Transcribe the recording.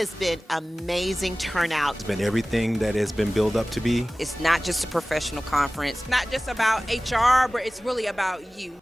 has been amazing turnout. It's been everything that has been built up to be. It's not just a professional conference. Not just about HR, but it's really about you.